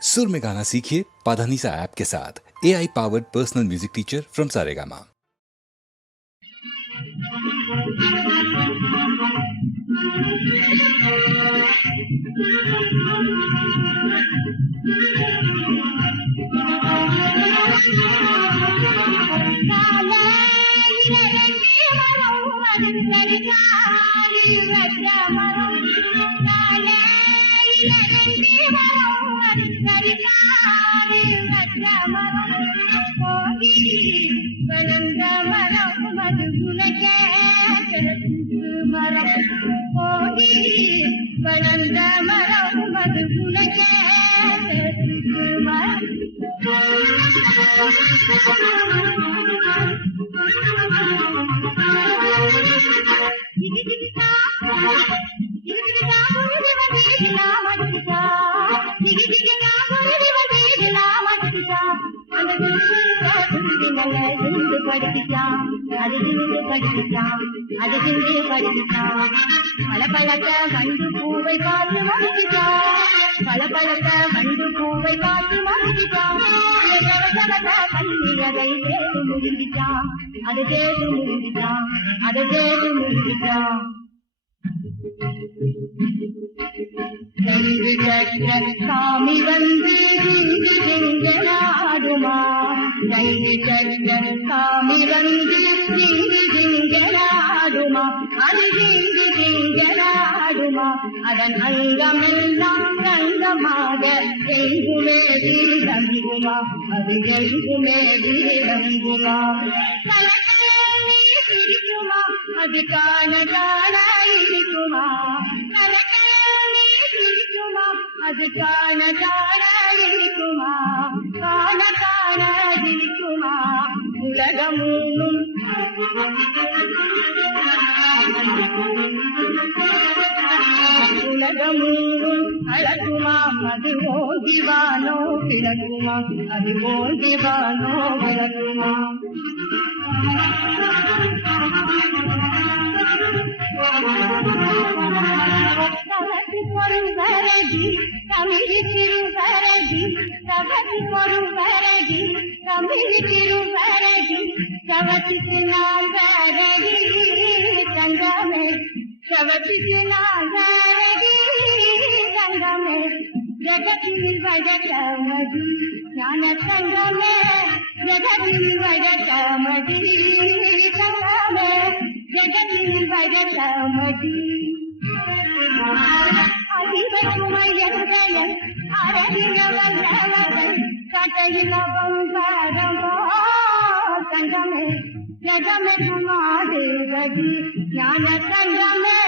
सुर में गाना सीखिए पाधानीसा ऐप के साथ। AI powered personal music teacher from Saregama. சாமி வந்து ஜிங்கனாடுமா சாமி வந்து ஜிங்கனாடுமா அது ஜிங்கனாடுமா அதன் அங்கமெல்லாம் ரங்கமாக எங்குமே வீரங்குமா அது எங்குமே வீரங்குமா இருக்குமா அது காண காண இருக்குமா அது காண காண இருக்குமா காண காண இருக்குமா உலகமும் அழகுமா அது ஓடிவானோ விளக்குமா அது ஓடிவானோ விளக்குமா வரதி தமிழ் திருவரதி சகதி பொருள் வரதி தமிழ் திருவரதி சவத்திக்கு நான் வரதி தங்கமே சவத்திக்கு நான் வரதி தங்கமே ஜகத்தில் வழக்கமதி ஞான தங்கமே ஜகத்தில் வழக்கமதி தங்கமே ஜகத்தில் வழக்கமதி அதிபசுமையங்கள் அரவினவல்லவர்கள் கட்டையிலவங்காரமோ தங்கமே ஜகமென்று மாடுவது ஞான தங்கமே